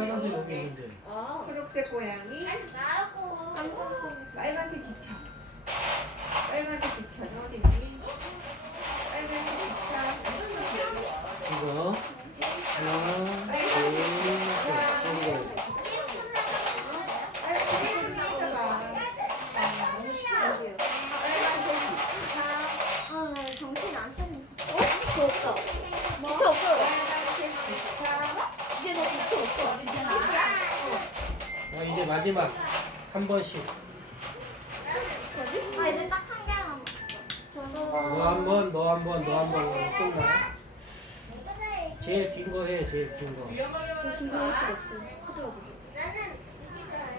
빨간색 여기 있는데. 어, 초록색 고양이, 빨간색 기차. 빨간색 기차는 어디 있니? 빨간색 기차. 이거 하나, 둘, 셋. 이거 빨간색 기차가. 빨간색 기차. 아, 정신 안 차리네. 어? 저 없다. 밑에 없어요. 이제 마지막 한 번씩. 아, 이제 딱 한 개만. 너한 번, 너 한 번, 너 한 번 끝나. 제일 긴 거 해, 제일 긴 거. 기도할 수가 없어. 카드가 보죠.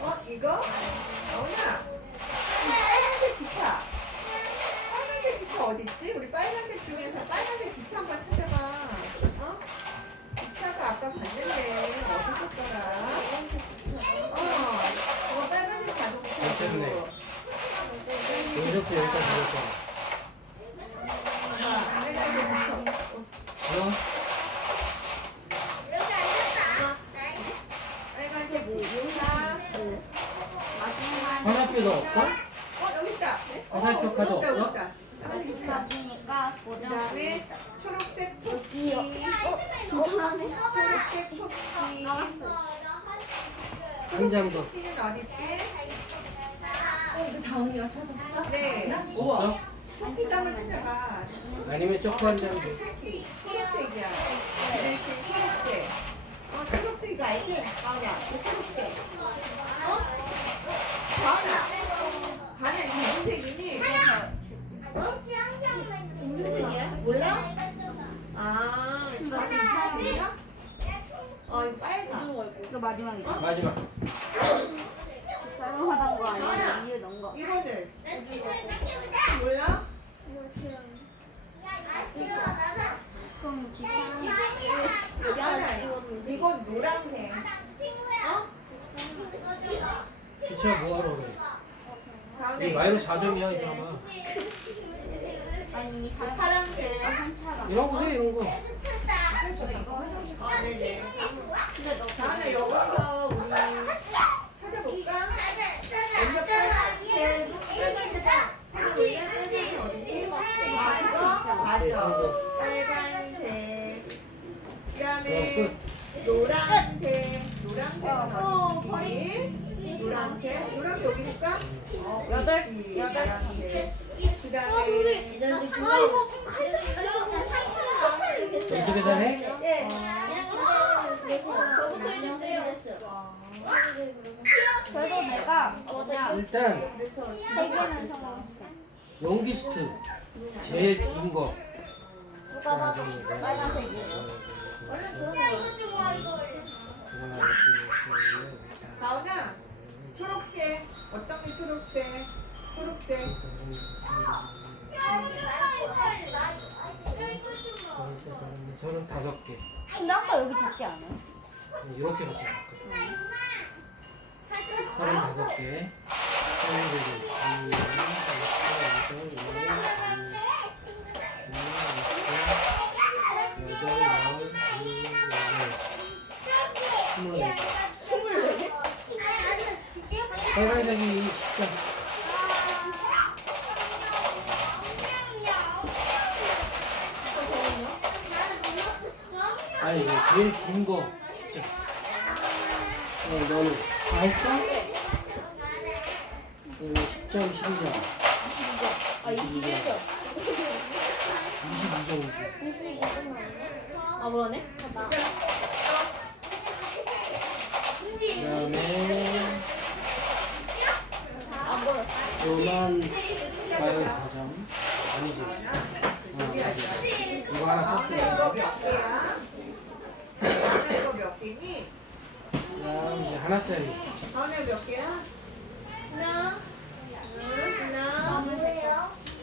어, 이거? 나오나? 빨간색 기차. 빨간색 기차 어디 있지? 우리 빨간색 중에서 빨간색 기차 한번 찾아봐. 어? 기차가 아까 봤는데 어디 있었더라? 어, 이거 빨간색 자동차. 괜찮네. 여기서부터 여기까지 이렇게. 빨간색 기차. 어? 빨간색 기차. 화살표도 없어? 어, 여기 있다. 화살표 카드 여기 있다, 없어? 여기 있다. 빨간색 기차. 맞으니까 그 다음에 초록색 토끼. 괜찮네. 초록색 토끼. 한장 더. 토끼는 있 지? 이거 다운이가 찾았어? 네. 없어? 토끼도 한번 찾아봐. 아니면 초코 한. 토끼. 초록색이야. 이렇게 초록색. 어, 초록색 이거 알지? 가은야, 그 초록색. 어? 가은아. 가은아, 이게 무슨 색이니? 무슨 색이야? 몰라? 아, 이상한 몰라? 어, 이거 빨강. 이거 마지막이다. 마지막. 잘못하던 거 아니야? 이유 넣은 거. 이거는 몰라? 그럼 기차. 가은아, 이건 노란색. 기차 뭐하러 그래? 이 마이너스 4점이야, 이거 봐봐. 아니 이미 파란색. 한 차가. 이런 거 해, 이런 거. 아, 네네. 근데 너 다음에 여기서 우리 찾아볼까? 먼저 빨간색, 빨간색 찾아볼래? 빨간색 어디지? 아, 이거? 맞아. 빨간색. 그 다음에 노란색. 노란색은 어디지? 노란색. 노란색 여기 있을까? 어, 여덟, 그렇지. 여덟. 노란색. 그 다음에 아 이거 예. 저부터 해주세요. 그래도 내가 그냥 일단. 용기스트 제일 긴 거. 누가 봐도 초록색. 어떤 게 초록색? 초록색. 저는 다섯 개. 근데 아까 여기 작지 않아요? 이렇게 같이 바꿔. 서른 다섯 개. 서른 개. 제일 긴 거 어 너는 다 했어? 이거 10점 12점 아 21점. 22점이지 아 그러네? 그 다음에 안 보였어. 요만 과연 4점 아니지 어, 맞아. 이거 하나? 가 그 다음 이제 하나짜리 가은아, 몇 개야? 하나, 둘, 하나,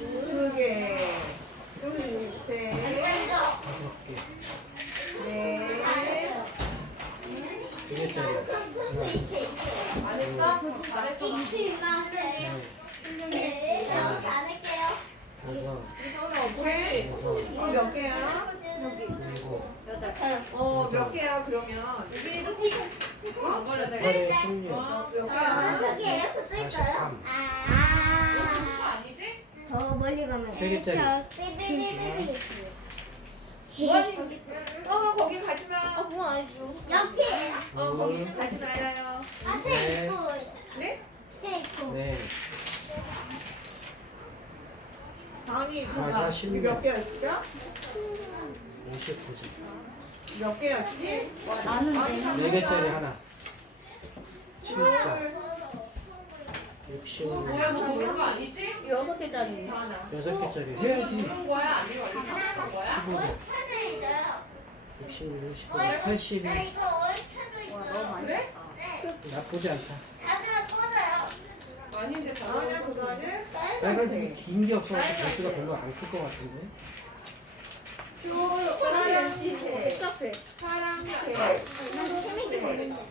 두 개, 셋, 다섯 개 넷, 두 개짜리 안 했어? 잘했어? 네, 다섯? 여섯 어, 몇 개야? 일곱 어, 몇 개야, 그러면? 여기 이렇게 안 걸렸지? 팔에 16, 어, 아, 저기에요? 그쪽 있어요? 43. 아. 그거 아니지? 더 멀리 가면 세 개짜리. 원. 어, 거기 가지 마. 아, 그거 아니죠. 옆에. 어, 거기 가지 말아요. 아, 네. 새 있고. 네? 새 있고. 네. 다음이 아, 저가 46. 몇 개였죠? 59점. 몇 개였지? 나는데. 네 개짜리 하나. 14, 65, 뭐야, 뭐 모르는 거 아니지? 여섯 개짜리. 하나. 여섯 개짜리 이거 해야지. 누른 거야? 아니면 어디 한 거야? 15점. 66, 15, 82. 이거 어디 켜져 있어? 그래? 나쁘지 않다. 아닌데 저거 그거는 빨간색이 긴 게 없어서 개수가 별로 안쓸것 같은데. 조 파란색, 복잡해. 파란색, 재밌게 걸린 거.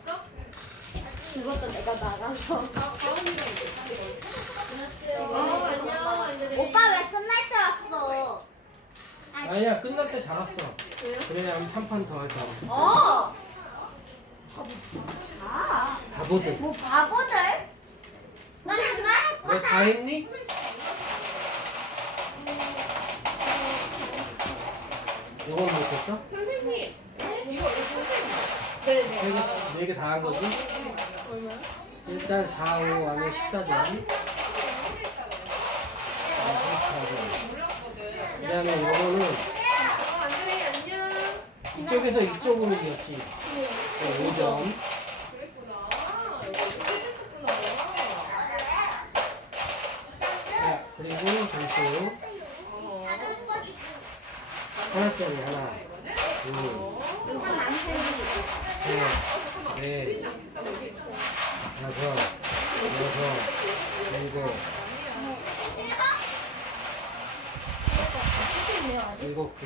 그것도 내가 나가서. 어, 안녕, 안녕. 오빠 왜 끝날 때 왔어? 아니야, 끝날 때 잡았어. 그래야 한 판 더 할까. 어. 아. 바보들. 뭐 바보들? 나는 그거 할너다 했니? 이건 못했어? 선생님 이거 네네. 네개 다 한 거지? 일단 4, 5 하면 14점. 몰랐거든 그 다음에 이거는 이쪽에서 이쪽으로 이었지. 5점. 그랬구나 이거 해줬었구나 자, 그리고 점수. 어 하나짜리 하나, 이거는? 둘, 어. 셋, 넷, 다섯, 여섯, 일곱, 일곱 개.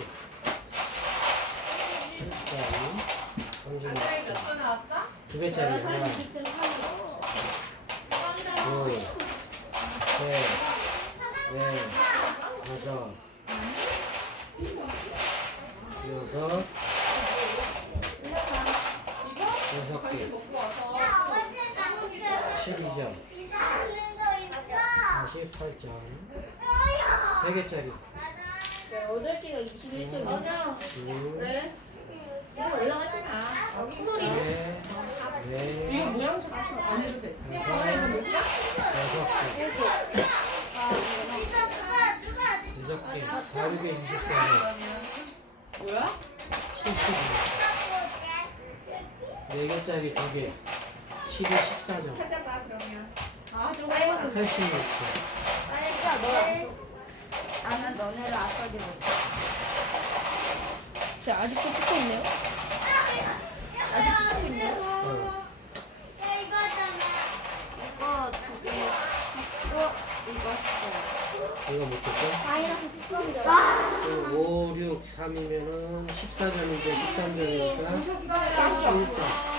일단? 두 개짜리 하나, 둘, 셋, 넷, 다섯, 여섯 개, 먹고 와서 12점, 48점, 세 개짜리, 여덟 개가 21점이야. 안녕. 둘, 네. 이거 올라가지 마. 여기 넷, 이거 넷, 모양 좀 안 해도 돼 다섯, 여섯 개, 여섯 개, 다르게 24점, 뭐야? 72. 네 개, 12, 14점, 찾아봐, 그러면. 아 저거 86점. 빨간색. 나는 너네를 아까지 못. 자, 아직도 찍고 있네요. 아직 찍고 있네요. 어, 이거 두 개. 이거 이거 써. 이거 못했어? 마이너스 13점. 와. 그 5, 6, 3이면은 14점인데 13점이니까 1점.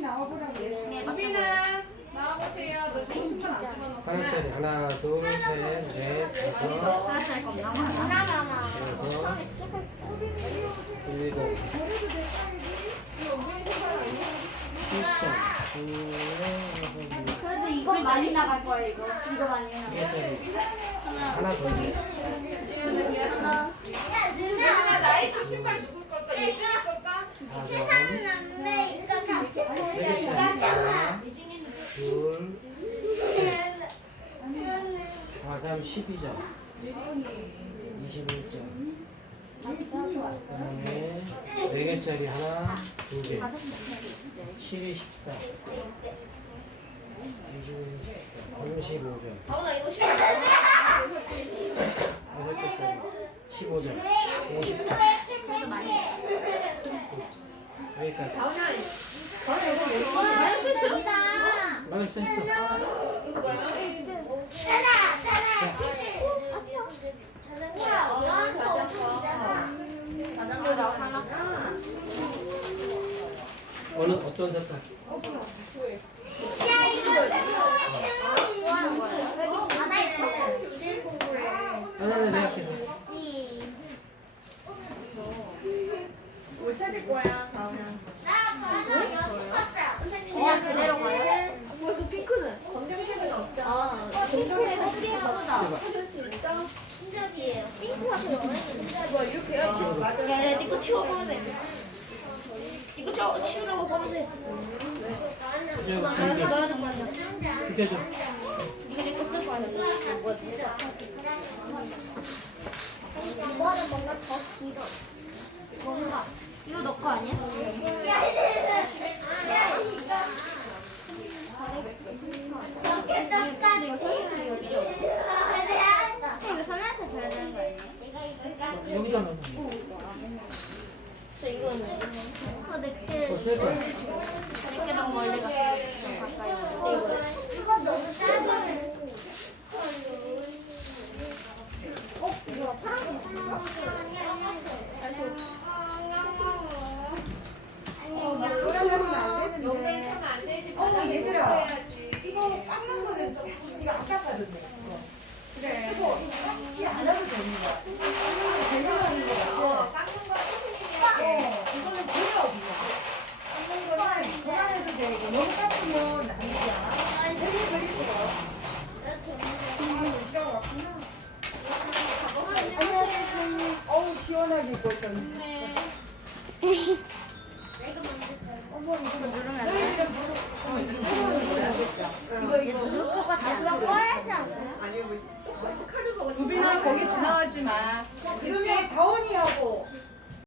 나와보라고 그랬어. 우빈아 나와보세요 너 정신만 안 집어넣고 하나짜리 하나, 둘, 셋, 넷, 다섯, 하나만 하나. 여섯, 일곱, 이거 우빈이 신발 아니야? 7점. 둘, 여섯, 일곱. 그래도 이건 많이 나갈 거야 이거. 이거 많이 두 나가. 개짜리 하나 더 줘. 하나. 우빈아 나이도 신발 누굴 걸까? 예준이 걸까? 4점. 이거 같이 세 개짜리 하나, 둘, 4점 12점. 21점. 그 다음에 네 개짜리 하나, 두 개. 7이 14. 21, 14. 35점. 다운아, 이거 싫어. 여섯 개짜리 15점. 50점. 그래도 많이. 여기까지. 나는 센스. 어느 어떤 사탕? 하나는 내가 할게. 우리 세대 거야. 이거 치워 보내. 이거 저 치우라고 보내세요. 나는 나는 맞아. 이게 좀. 이거 내거 쓸거 아니야? 뭐야? 뭐하는 뭔가 더 길어. 뭔가 이거 너 거 아니야? 이거 닦아줘. Good one. ねえ。